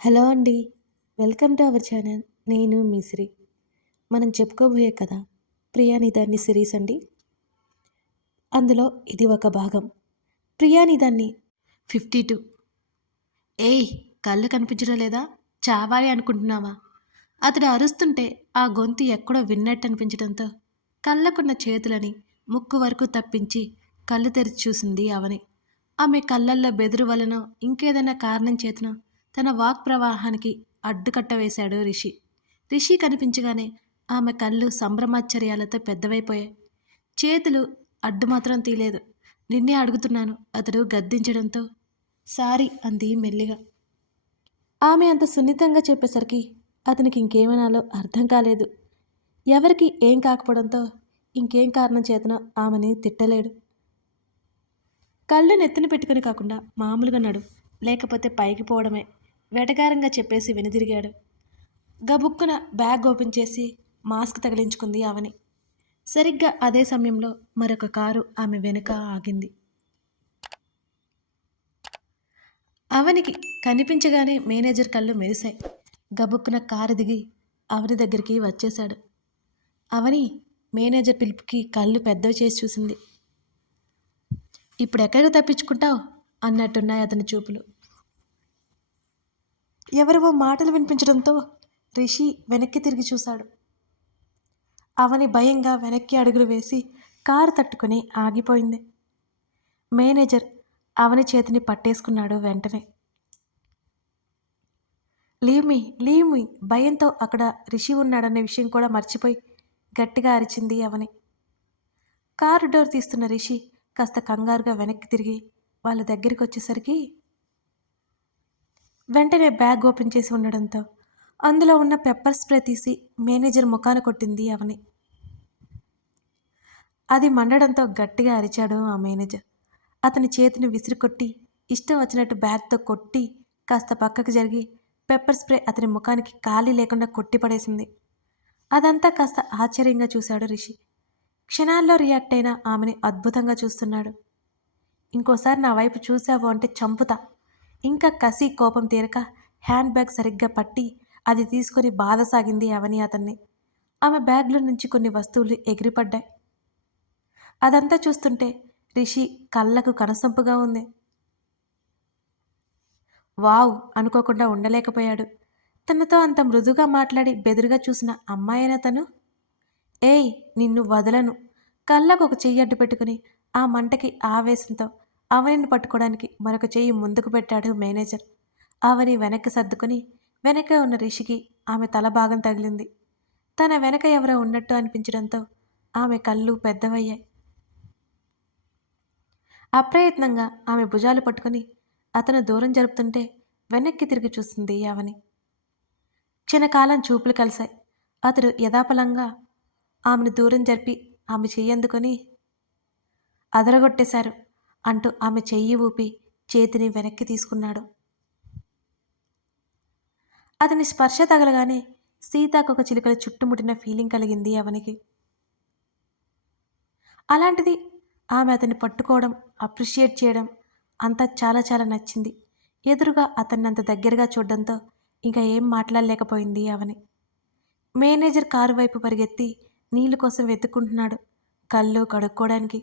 Hello అండి welcome to our channel. నేను మీ శ్రీ మనం చెప్పుకోబోయే కథ ప్రియానిదాన్ని సిరీస్ అండి. అందులో ఇది ఒక భాగం. ప్రియానిదాన్ని ఫిఫ్టీ టూ. ఏయ్ కళ్ళు కనిపించడం లేదా? చావాలి అనుకుంటున్నావా? అతడు అరుస్తుంటే ఆ గొంతు ఎక్కడో విన్నట్టు అనిపించడంతో కళ్ళకున్న చేతులని ముక్కు వరకు తప్పించి కళ్ళు తెరిచి చూసింది అవని ఆమె కళ్ళల్లో బెదురు వలన ఇంకేదైనా కారణం చేతనో తన వాక్ ప్రవాహానికి అడ్డుకట్ట వేశాడు రిషి. రిషి కనిపించగానే ఆమె కళ్ళు సంభ్రమాశ్చర్యాలతో పెద్దవైపోయాయి. చేతులు అడ్డు మాత్రం తీయలేదు నిన్నే అడుగుతున్నాను అతడు గద్దించడంతో సారీ అంది మెల్లిగా. ఆమె అంత సున్నితంగా చెప్పేసరికి అతనికి ఇంకేమనాలో అర్థం కాలేదు. ఎవరికి ఏం కాకపోవడంతో ఇంకేం కారణం చేతనో ఆమెని తిట్టలేడు. కళ్ళు నెత్తిన పెట్టుకుని కాకుండా మామూలుగా నడు లేకపోతే పైకి పోవడమే. వెటకారంగా చెప్పేసి వెనుదిరిగాడు. గబుక్కున బ్యాగ్ ఓపెన్ చేసి మాస్క్ తగిలించుకుంది అవని సరిగ్గా అదే సమయంలో మరొక కారు ఆమె వెనుక ఆగింది. అవనికి కనిపించగానే మేనేజర్ కళ్ళు మెరిశాయి. గబుక్కున కారు దిగి అవని దగ్గరికి వచ్చేశాడు. అవని మేనేజర్ పిలుపుకి కళ్ళు పెద్దవి చేసి చూసింది. ఇప్పుడు ఎక్కడికి తప్పించుకుంటావు? అన్నట్టున్నాయి అతని చూపులు. ఎవరివో మాటలు వినిపించడంతో రిషి వెనక్కి తిరిగి చూశాడు. అవని భయంగా వెనక్కి అడుగులు వేసి కారు తట్టుకుని ఆగిపోయింది. మేనేజర్ అవని చేతిని పట్టేసుకున్నాడు వెంటనే. లీవ్ మీ లీవ్ మీ భయంతో అక్కడ రిషి ఉన్నాడనే విషయం కూడా మర్చిపోయి గట్టిగా అరిచింది అవని. కారు డోర్ తీస్తున్న రిషి కాస్త కంగారుగా వెనక్కి తిరిగి వాళ్ళ దగ్గరికి వచ్చేసరికి వెంటనే బ్యాగ్ ఓపెన్ చేసి ఉండడంతో అందులో ఉన్న పెప్పర్ స్ప్రే తీసి మేనేజర్ ముఖాన కొట్టింది అవని. అది మండడంతో గట్టిగా అరిచాడు ఆ మేనేజర్. అతని చేతిని విసిరికొట్టి ఇష్టం వచ్చినట్టు బ్యాగ్తో కొట్టి కాస్త పక్కకు జరిగి పెప్పర్ స్ప్రే అతని ముఖానికి ఖాళీ లేకుండా కొట్టి పడేసింది. అదంతా కాస్త ఆశ్చర్యంగా చూశాడు రిషి. క్షణాల్లో రియాక్ట్ అయిన ఆమెని అద్భుతంగా చూస్తున్నాడు. ఇంకోసారి నా వైపు చూసావు అంటే చంపుతా. ఇంకా కసి కోపం తీరక హ్యాండ్ బ్యాగ్ సరిగ్గా పట్టి అది తీసుకొని బాధ సాగింది అవని అతన్ని. ఆమె బ్యాగ్లో నుంచి కొన్ని వస్తువులు ఎగిరిపడ్డాయి. అదంతా చూస్తుంటే రిషి కళ్ళకు కనసొంపుగా ఉంది. వావ్! అనుకోకుండా ఉండలేకపోయాడు. తనతో అంత మృదుగా మాట్లాడి బెదురుగా చూసిన అమ్మాయిన తను? ఏయ్! నిన్ను వదలను. కళ్ళకు ఒక చెయ్యి అడ్డు పెట్టుకుని ఆ మంటకి ఆవేశంతో ఆవనిని పట్టుకోవడానికి మరొక చేయి ముందుకు పెట్టాడు మేనేజర్. ఆవని వెనక్కి సర్దుకుని వెనక ఉన్న రిషికి ఆమె తల భాగం తగిలింది. తన వెనక ఎవరో ఉన్నట్టు అనిపించడంతో ఆమె కళ్ళు పెద్దవయ్యాయి. అప్రయత్నంగా ఆమె భుజాలు పట్టుకుని అతను దూరం జరుపుతుంటే వెనక్కి తిరిగి చూస్తుంది ఆవని. క్షణకాలం చూపులు కలిశాయి. అతడు యథాపలంగా ఆమెను దూరం జరిపి ఆమె చెయ్యందుకొని అదరగొట్టేశారు. అంటూ ఆమె చెయ్యి ఊపి చేతిని వెనక్కి తీసుకున్నాడు. అతని స్పర్శ తగలగానే సీతాకొక చిలుకల చుట్టుముట్టిన ఫీలింగ్ కలిగింది అవనికి. అలాంటిది ఆమె అతన్ని పట్టుకోవడం అప్రిషియేట్ చేయడం అంతా చాలా చాలా నచ్చింది. ఎదురుగా అతన్ని అంత దగ్గరగా చూడడంతో ఇంకా ఏం మాట్లాడలేకపోయింది అవని. మేనేజర్ కారు వైపు పరిగెత్తి నీళ్ళు కోసం వెతుక్కుంటున్నాడు కళ్ళు కడుక్కోవడానికి.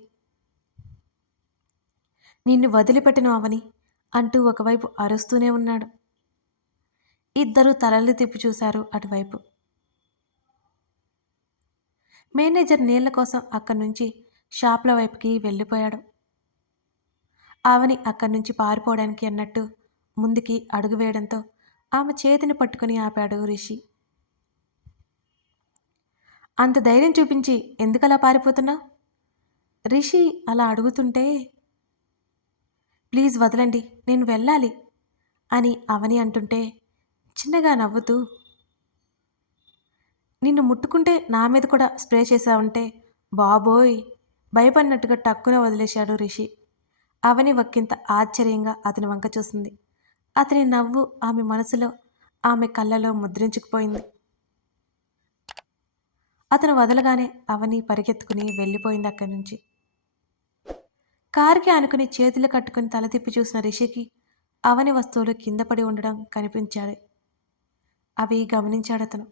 నిన్ను వదిలిపెట్టిన అవని అంటూ ఒకవైపు అరుస్తూనే ఉన్నాడు. ఇద్దరు తలలు తిప్పి చూశారు అటువైపు. మేనేజర్ నీళ్ళ కోసం అక్కడి నుంచి షాప్ల వైపుకి వెళ్ళిపోయాడు. ఆవని అక్కడి నుంచి పారిపోవడానికి అన్నట్టు ముందుకి అడుగు వేయడంతో ఆమె చేతిని పట్టుకుని ఆపాడు రిషి. అంత ధైర్యం చూపించి ఎందుకలా పారిపోతున్నా రిషి అలా అడుగుతుంటే ప్లీజ్ వదలండి నేను వెళ్ళాలి అని అవని అంటుంటే చిన్నగా నవ్వుతూ నిన్ను ముట్టుకుంటే నా మీద కూడా స్ప్రే చేశావంటే బాబోయ్ భయపడినట్టుగా టక్కున వదిలేశాడు రిషి. అవని ఒక్కింత ఆశ్చర్యంగా అతని వంక చూసింది. అతని నవ్వు ఆమె మనసులో ఆమె కళ్ళలో ముద్రించుకుపోయింది. అతను వదలగానే అవని పరిగెత్తుకుని వెళ్ళిపోయింది అక్కడి నుంచి. కారుకి అనుకుని చేతులు కట్టుకుని తల తిప్పి చూసిన రిషికి అవని వస్తువులు కింద పడి ఉండడం కనిపించాడు అవి గమనించాడు అతను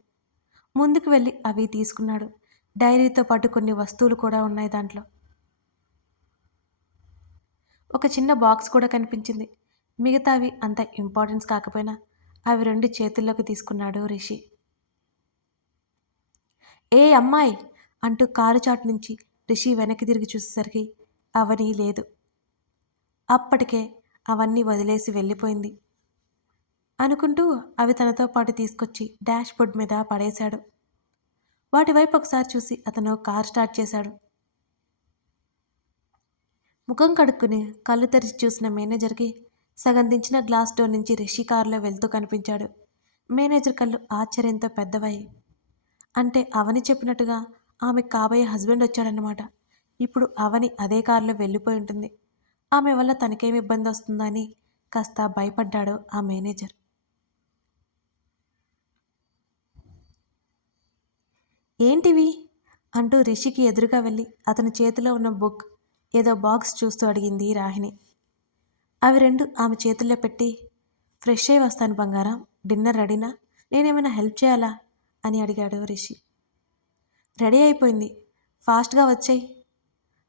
ముందుకు వెళ్ళి అవి తీసుకున్నాడు. డైరీతో పాటు కొన్ని వస్తువులు కూడా ఉన్నాయి దాంట్లో. ఒక చిన్న బాక్స్ కూడా కనిపించింది. మిగతావి అంత ఇంపార్టెన్స్ కాకపోయినా అవి రెండు చేతుల్లోకి తీసుకున్నాడు రిషి. ఏ అమ్మాయి అంటూ కారు చాటు నుంచి రిషి వెనక్కి తిరిగి చూసేసరికి అవని లేదు. అప్పటికే అవన్నీ వదిలేసి వెళ్ళిపోయింది. అనుకుంటూ అవి తనతో పాటు తీసుకొచ్చి డాష్ బోర్డ్ మీద పడేశాడు. వాటి వైపు ఒకసారి చూసి అతను కార్ స్టార్ట్ చేశాడు. ముఖం కడుక్కుని కళ్ళు తెరిచి చూసిన మేనేజర్కి సగం దించిన గ్లాస్ డోర్ నుంచి రిషి కారులో వెళ్తూ కనిపించాడు. మేనేజర్ కళ్ళు ఆశ్చర్యంతో పెద్దవయ్యి అంటే అవని చెప్పినట్టుగా ఆమె కాబోయే హస్బెండ్ వచ్చాడనమాట ఇప్పుడు అవని అదే కారులో వెళ్ళిపోయి ఉంటుంది. ఆమె వల్ల తనకేమి ఇబ్బంది వస్తుందని కాస్త భయపడ్డాడు ఆ మేనేజర్. ఏంటివి? అంటూ రిషికి ఎదురుగా వెళ్ళి అతని చేతిలో ఉన్న బుక్ ఏదో బాక్స్ చూస్తూ అడిగింది రాహిణి. అవి రెండు ఆమె చేతుల్లో పెట్టి ఫ్రెష్ అయి వస్తాను బంగారం డిన్నర్ రెడీనా? నేనేమైనా హెల్ప్ చేయాలా? అని అడిగాడు రిషి. రెడీ అయిపోయింది. ఫాస్ట్గా వచ్చాయి.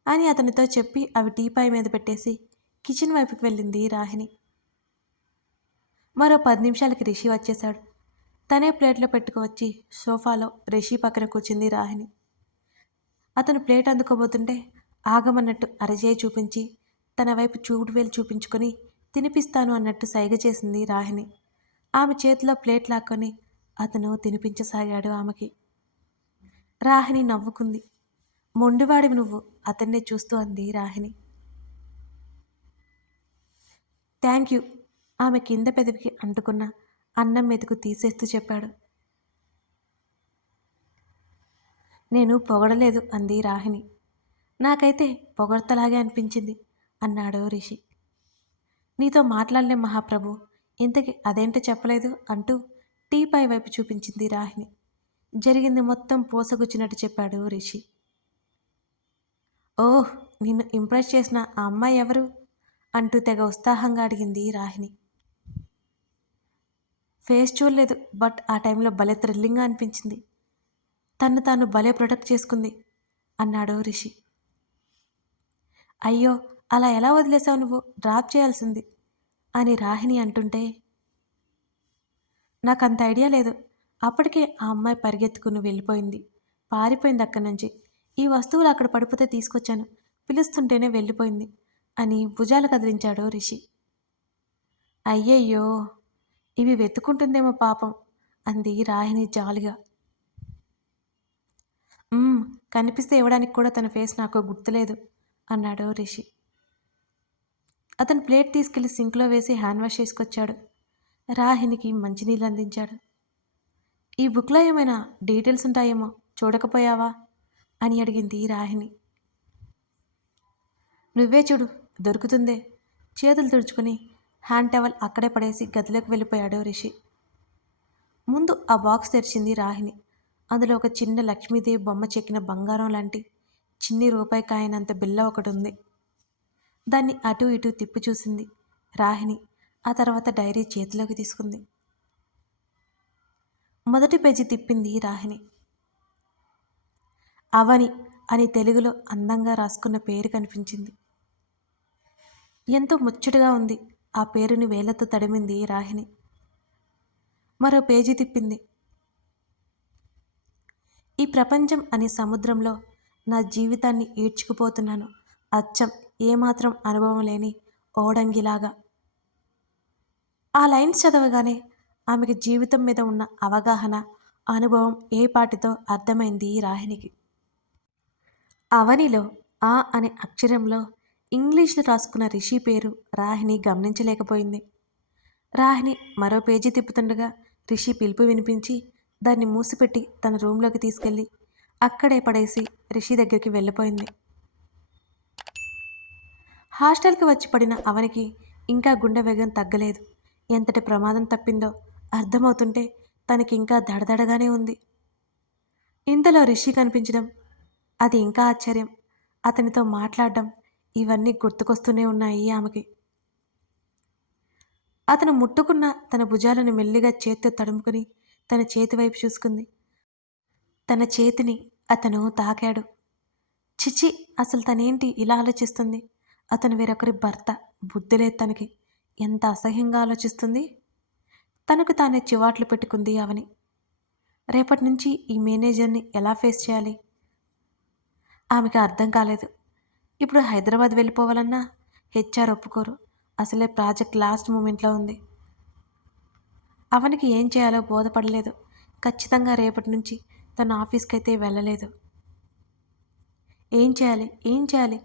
అని అతనితో చెప్పి అవి టీపాయ్ మీద పెట్టేసి కిచెన్ వైపుకి వెళ్ళింది రాహిణి. మరో పది నిమిషాలకి రిషి వచ్చేశాడు. తనే ప్లేట్లో పెట్టుకువచ్చి సోఫాలో రిషి పక్కన కూర్చుంది రాహిణి. అతను ప్లేట్ అందుకోబోతుంటే ఆగమన్నట్టు అరచేయి చూపించి తన వైపు చూడు వేలు చూపించుకొని తినిపిస్తాను అన్నట్టు సైగ చేసింది రాహిణి. ఆమె చేతిలో ప్లేట్ లాక్కొని అతను తినిపించసాగాడు ఆమెకి. రాహిణి నవ్వుకుంది. మొండివాడివి నువ్వు. అతన్నే చూస్తూ అంది రాహిణి. Thank you. ఆమె కింద పెదవికి అంటుకున్న అన్నం మెతుకు తీసేస్తూ చెప్పాడు. నేను పొగడలేదు అంది రాహిణి. నాకైతే పొగడతలాగే అనిపించింది అన్నాడు రిషి. నీతో మాట్లాడలే మహాప్రభు. ఇంతకి అదేంటో చెప్పలేదు అంటూ టీపై వైపు చూపించింది రాహిణి. జరిగింది మొత్తం పోసగుచ్చినట్టు చెప్పాడు రిషి. ఓహ్ నిన్ను ఇంప్రెస్ చేసిన ఆ అమ్మాయి ఎవరు? అంటూ తెగ ఉత్సాహంగా అడిగింది రాహిణి. ఫేస్ చూడలేదు బట్ ఆ టైంలో భలే థ్రిల్లింగ్గా అనిపించింది. తను తాను భలే ప్రొటెక్ట్ చేసుకుంది అన్నాడు రిషి. అయ్యో అలా ఎలా వదిలేసావు నువ్వు? డ్రాప్ చేయాల్సింది అని రాహిణి అంటుంటే నాకు అంత ఐడియా లేదు. అప్పటికే ఆ అమ్మాయి పరిగెత్తుకుని వెళ్ళిపోయింది. పారిపోయింది అక్కడి నుంచి. ఈ వస్తువులు అక్కడ పడిపోతే తీసుకొచ్చాను. పిలుస్తుంటేనే వెళ్ళిపోయింది అని భుజాలు కదిలించాడు రిషి. అయ్యయ్యో ఇవి వెతుకుంటుందేమో పాపం అంది రాహిణి జాలిగా. కనిపిస్తే ఇవ్వడానికి కూడా తన ఫేస్ నాకు గుర్తులేదు అన్నాడు రిషి. అతను ప్లేట్ తీసుకెళ్ళి సింక్లో వేసి హ్యాండ్ వాష్ చేసుకొచ్చాడు. రాహినికి మంచినీళ్ళు అందించాడు. ఈ బుక్లో ఏమైనా డీటెయిల్స్ ఉంటాయేమో చూడకపోయావా? అని అడిగింది రాహిణి. నువ్వే చూడు దొరుకుతుందే. చేతులు తుడుచుకుని హ్యాండ్ టవల్ అక్కడే పడేసి గదిలోకి వెళ్ళిపోయాడు రిషి. ముందు ఆ బాక్స్ తెరిచింది రాహిణి. అందులో ఒక చిన్న లక్ష్మీదేవి బొమ్మ చెక్కిన బంగారం లాంటి చిన్ని రూపాయి కాయనంత బిల్ల ఒకటి ఉంది దాన్ని అటు ఇటు తిప్పి చూసింది రాహిణి. ఆ తర్వాత డైరీ చేతిలోకి తీసుకుంది. మొదటి పేజీ తిప్పింది రాహిణి. అవని అని తెలుగులో అందంగా రాసుకున్న పేరు కనిపించింది. ఎంతో ముచ్చటగా ఉంది ఆ పేరుని వేలతో తడిమింది రాహిణి. మరో పేజీ తిప్పింది. ఈ ప్రపంచం అనే సముద్రంలో నా జీవితాన్ని ఈడ్చుకుపోతున్నాను. అచ్చం ఏమాత్రం అనుభవం లేని ఓడంగిలాగా. ఆ లైన్స్ చదవగానే ఆమెకి జీవితం మీద ఉన్న అవగాహన అనుభవం ఏ పాటితో అర్థమైంది రాహిణికి? అవనిలో ఆ అనే అక్షరంలో ఇంగ్లీష్లో రాసుకున్న రిషి పేరు రాహిణి గమనించలేకపోయింది. రాహిణి మరో పేజీ తిప్పుతుండగా రిషి పిలుపు వినిపించి దాన్ని మూసిపెట్టి తన రూమ్లోకి తీసుకెళ్ళి అక్కడే పడేసి రిషి దగ్గరికి వెళ్ళిపోయింది. హాస్టల్కి వచ్చి పడిన అవనికి ఇంకా గుండె వేగం తగ్గలేదు. ఎంతటి ప్రమాదం తప్పిందో అర్థమవుతుంటే తనకి ఇంకా దడదడగానే ఉంది. ఇంతలో రిషి కనిపించడం అది ఇంకా ఆశ్చర్యం. అతనితో మాట్లాడడం ఇవన్నీ గుర్తుకొస్తూనే ఉన్నాయి ఆమెకి. అతను ముట్టుకున్న తన భుజాలను మెల్లిగా చేత్తో తడుముకుని తన చేతి వైపు చూసుకుంది. తన చేతిని అతను తాకాడు. చిచి అసలు తనేంటి ఇలా ఆలోచిస్తుంది? అతను వేరొకరి భర్త బుద్ధిలేదు తనకి. ఎంత అసహ్యంగా ఆలోచిస్తుంది? తనకు తానే చివాట్లు పెట్టుకుంది అవని రేపటి నుంచి ఈ మేనేజర్ని ఎలా ఫేస్ చేయాలి? ఆమెకి అర్థం కాలేదు. ఇప్పుడు హైదరాబాద్ వెళ్ళిపోవాలన్నా హెచ్ఆర్ ఒప్పుకోరు. అసలే ప్రాజెక్ట్ లాస్ట్ మూమెంట్లో ఉంది. అవనికి ఏం చేయాలో బోధపడలేదు. ఖచ్చితంగా రేపటి నుంచి తన ఆఫీస్కి అయితే వెళ్ళలేదు. ఏం చేయాలి? ఏం చేయాలి?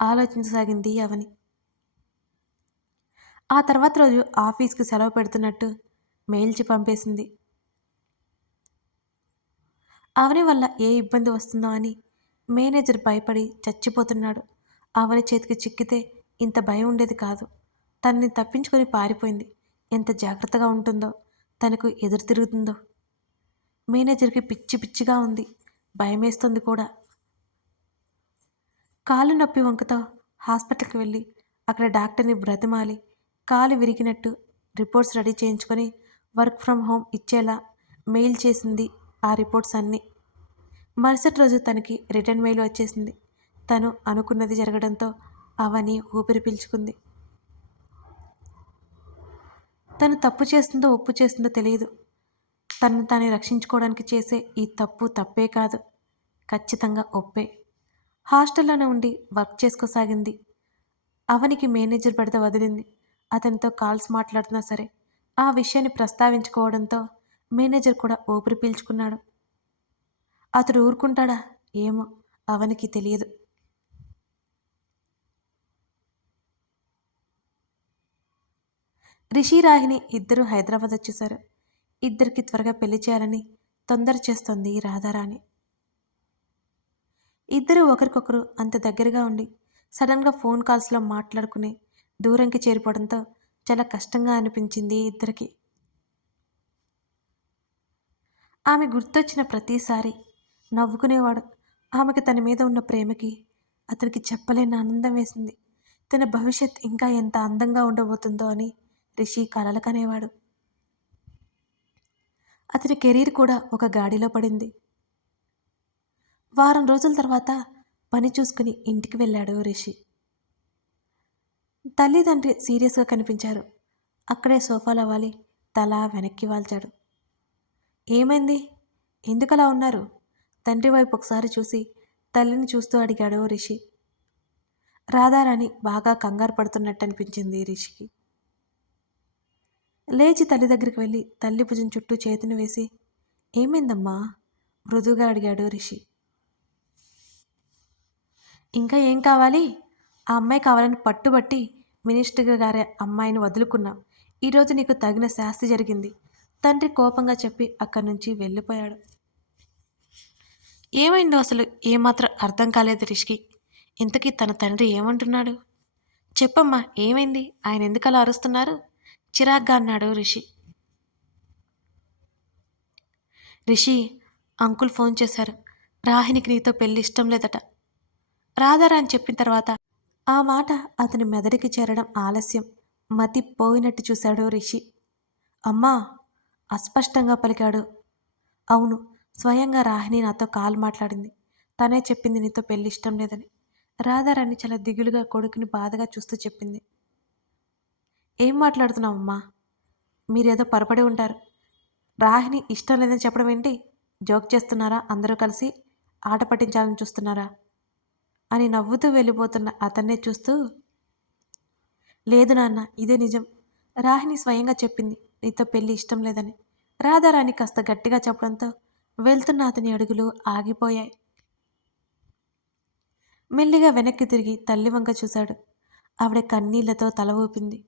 ఆలోచించసాగింది అవని. ఆ తర్వాత రోజు ఆఫీస్కి సెలవు పెడుతున్నట్టు మెయిల్చి పంపేసింది. అవని వల్ల ఏ ఇబ్బంది వస్తుందో అని మేనేజర్ భయపడి చచ్చిపోతున్నాడు. అవని చేతికి చిక్కితే ఇంత భయం ఉండేది కాదు. తనని తప్పించుకొని పారిపోయింది. ఎంత జాగ్రత్తగా ఉంటుందో తనకు ఎదురు తిరుగుతుందో. మేనేజర్కి పిచ్చి పిచ్చిగా ఉంది. భయమేస్తుంది కూడా. కాలు నొప్పి వంకతో హాస్పిటల్కి వెళ్ళి అక్కడ డాక్టర్ని బ్రతిమాలి. కాలు విరిగినట్టు రిపోర్ట్స్ రెడీ చేయించుకొని వర్క్ ఫ్రమ్ హోమ్ ఇచ్చేలా మెయిల్ చేసింది ఆ రిపోర్ట్స్ అన్నీ. మరుసటి రోజు తనకి రిటర్న్ మెయిల్ వచ్చేసింది. తను అనుకున్నది జరగడంతో అవని ఊపిరి పీల్చుకుంది. తను తప్పు చేస్తుందో ఒప్పు చేస్తుందో తెలియదు. తను తాను రక్షించుకోవడానికి చేసే ఈ తప్పు తప్పే కాదు. ఖచ్చితంగా ఒప్పే. హాస్టల్లోనే ఉండి వర్క్ చేసుకోసాగింది. అవనికి మేనేజర్ పెడత వదిలింది. అతనితో కాల్స్ మాట్లాడుతున్నా సరే ఆ విషయాన్ని ప్రస్తావించుకోవడంతో మేనేజర్ కూడా ఊపిరి పీల్చుకున్నాడు. అతడు ఊరుకుంటాడా? ఏమో అవనికి తెలియదు. రిషి రాహిని ఇద్దరు హైదరాబాద్ వచ్చేశారు. ఇద్దరికి త్వరగా పెళ్ళి చేయాలని తొందర చేస్తోంది రాధారాణి. ఇద్దరు ఒకరికొకరు అంత దగ్గరగా ఉండి సడన్గా ఫోన్ కాల్స్లో మాట్లాడుకుని దూరంకి చేరిపోవడంతో చాలా కష్టంగా అనిపించింది ఇద్దరికి. ఆమె గుర్తొచ్చిన ప్రతిసారి నవ్వుకునేవాడు. ఆమెకి తన మీద ఉన్న ప్రేమకి అతనికి చెప్పలేని ఆనందం వేసింది. తన భవిష్యత్ ఇంకా ఎంత అందంగా ఉండబోతుందో అని రిషి కలలు కనేవాడు. అతని కెరీర్ కూడా ఒక గాడిలో పడింది. వారం రోజుల తర్వాత పని చూసుకుని ఇంటికి వెళ్ళాడు రిషి. తల్లిదండ్రి సీరియస్గా కనిపించారు. అక్కడే సోఫాలో వాలి తల వెనక్కి వాల్చాడు. ఏమైంది? ఎందుకలా ఉన్నారు? తండ్రి వైపు ఒకసారి చూసి తల్లిని చూస్తూ అడిగాడు రిషి. రాధారాణి బాగా కంగారు పడుతున్నట్టు అనిపించింది రిషికి. లేచి తల్లి దగ్గరికి వెళ్ళి తల్లి భుజం చుట్టూ చేతిని వేసి ఏమైందమ్మా? మృదువుగా అడిగాడు రిషి. ఇంకా ఏం కావాలి? ఆ అమ్మాయి కావాలని పట్టుబట్టి మినిస్టర్ గారి అమ్మాయిని వదులుకున్నా. ఈరోజు నీకు తగిన శాస్తి జరిగింది. తండ్రి కోపంగా చెప్పి అక్కడి నుంచి వెళ్ళిపోయాడు. ఏమైందో అసలు ఏమాత్రం అర్థం కాలేదు రిషికి. ఇంతకీ తన తండ్రి ఏమంటున్నాడు? చెప్పమ్మా ఏమైంది? ఆయన ఎందుకు అలా అరుస్తున్నారు? చిరాగ్గా అన్నాడు రిషి. రిషి అంకుల్ ఫోన్ చేశారు. రాహినికి నీతో పెళ్ళి ఇష్టం లేదట. రాధారా అని చెప్పిన తర్వాత ఆ మాట అతని మెదడికి చేరడం ఆలస్యం. మతి పోయినట్టు చూశాడు రిషి. అమ్మా అస్పష్టంగా పలికాడు. అవును స్వయంగా రాహిని నాతో కాల్ మాట్లాడింది. తనే చెప్పింది నీతో పెళ్ళి ఇష్టం లేదని. రాధారాణి చాలా దిగులుగా కొడుకుని బాధగా చూస్తూ చెప్పింది. ఏం మాట్లాడుతున్నావమ్మా? మీరేదో పొరపడి ఉంటారు. రాహిని ఇష్టం లేదని చెప్పడం ఏంటి? జోక్ చేస్తున్నారా? అందరూ కలిసి ఆట పట్టించాలని చూస్తున్నారా? అని నవ్వుతూ వెళ్ళిపోతున్న అతన్నే చూస్తూ లేదు నాన్న ఇదే నిజం. రాహిని స్వయంగా చెప్పింది నీతో పెళ్ళి ఇష్టం లేదని. రాధారాణి కాస్త గట్టిగా చెప్పడంతో వెళ్తున్న అతని అడుగులు ఆగిపోయాయి. మెల్లిగా వెనక్కి తిరిగి తల్లి వంక చూశాడు. ఆవిడ కన్నీళ్ళతో తల ఊపింది.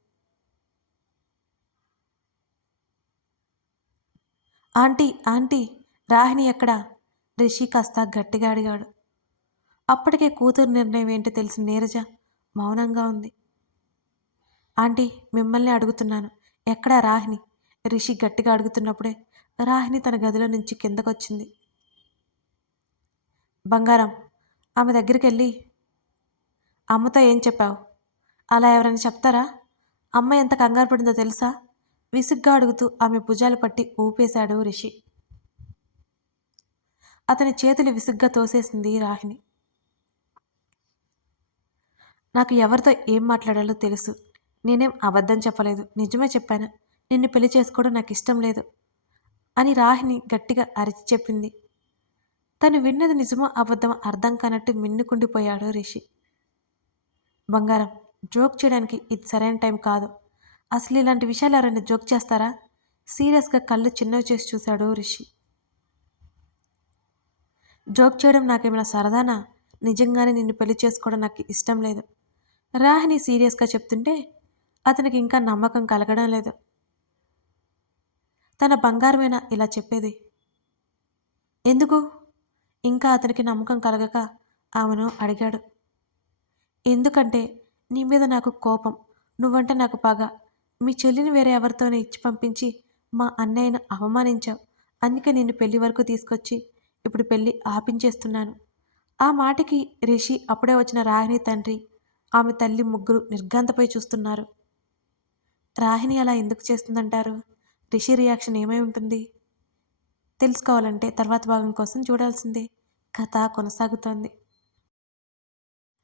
ఆంటీ ఆంటీ రాహిణి ఎక్కడా? రిషి కాస్త గట్టిగా అడిగాడు. అప్పటికే కూతురు నిర్ణయం ఏంటో తెలిసిన నీరజ మౌనంగా ఉంది. ఆంటీ మిమ్మల్ని అడుగుతున్నాను. ఎక్కడా రాహిణి? రిషి గట్టిగా అడుగుతున్నప్పుడే రాహిణి తన గదిలో నుంచి కిందకొచ్చింది. బంగారం ఆమె దగ్గరికి వెళ్ళి అమ్మతో ఏం చెప్పావు? అలా ఎవరైనా చెప్తారా? అమ్మ ఎంత కంగారు పడిందో తెలుసా? విసుగ్గా అడుగుతూ ఆమె భుజాలు పట్టి ఊపేశాడు రిషి. అతని చేతులు విసుగ్గా తోసేసింది రాహిణి. నాకు ఎవరితో ఏం మాట్లాడాలో తెలుసు. నేనేం అబద్ధం చెప్పలేదు. నిజమే చెప్పాను. నిన్ను పెళ్ళి చేసుకోవడం నాకు ఇష్టం లేదు. అని రాహిణి గట్టిగా అరిచి చెప్పింది. తను విన్నది నిజమో అబద్ధమో అర్థం కానట్టు మిన్నుకుండిపోయాడు రిషి. బంగారం జోక్ చేయడానికి ఇది సరైన టైం కాదు. అసలు ఇలాంటి విషయాలు ఎవరైనా జోక్ చేస్తారా? సీరియస్గా కళ్ళు చిన్నవి చేసి చూశాడు రిషి. జోక్ చేయడం నాకేమైనా సరదానా? నిజంగానే నిన్ను పెళ్ళి చేసుకోవడం నాకు ఇష్టం లేదు. రాహిని సీరియస్గా చెప్తుంటే అతనికి ఇంకా నమ్మకం కలగడం లేదు. తన బంగారమేనా ఇలా చెప్పేది? ఎందుకు? ఇంకా అతనికి నమ్మకం కలగక ఆమెను అడిగాడు. ఎందుకంటే నీ మీద నాకు కోపం నువ్వంటే నాకు పగ మీ చెల్లిని వేరే ఎవరితోనే ఇచ్చి పంపించి మా అన్నయ్యను అవమానించావు. అందుకే నిన్ను పెళ్ళి వరకు తీసుకొచ్చి ఇప్పుడు పెళ్ళి ఆపించేస్తున్నాను. ఆ మాటకి రిషి అప్పుడే వచ్చిన రాహిణి తండ్రి ఆమె తల్లి ముగ్గురు నిర్గాంతపై చూస్తున్నారు. రాహిణి అలా ఎందుకు చేస్తుందంటారు? రిషి రియాక్షన్ ఏమై ఉంటుంది? తెలుసుకోవాలంటే తర్వాత భాగం కోసం చూడాల్సిందే. కథ కొనసాగుతోంది.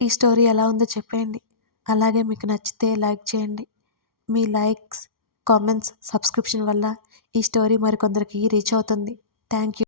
ఈ స్టోరీ ఎలా ఉందో చెప్పేయండి. అలాగే మీకు నచ్చితే లైక్ చేయండి. మీ లైక్స్ కామెంట్స్ సబ్స్క్రిప్షన్ వల్ల ఈ స్టోరీ మరికొందరికి రీచ్ అవుతుంది. Thank you.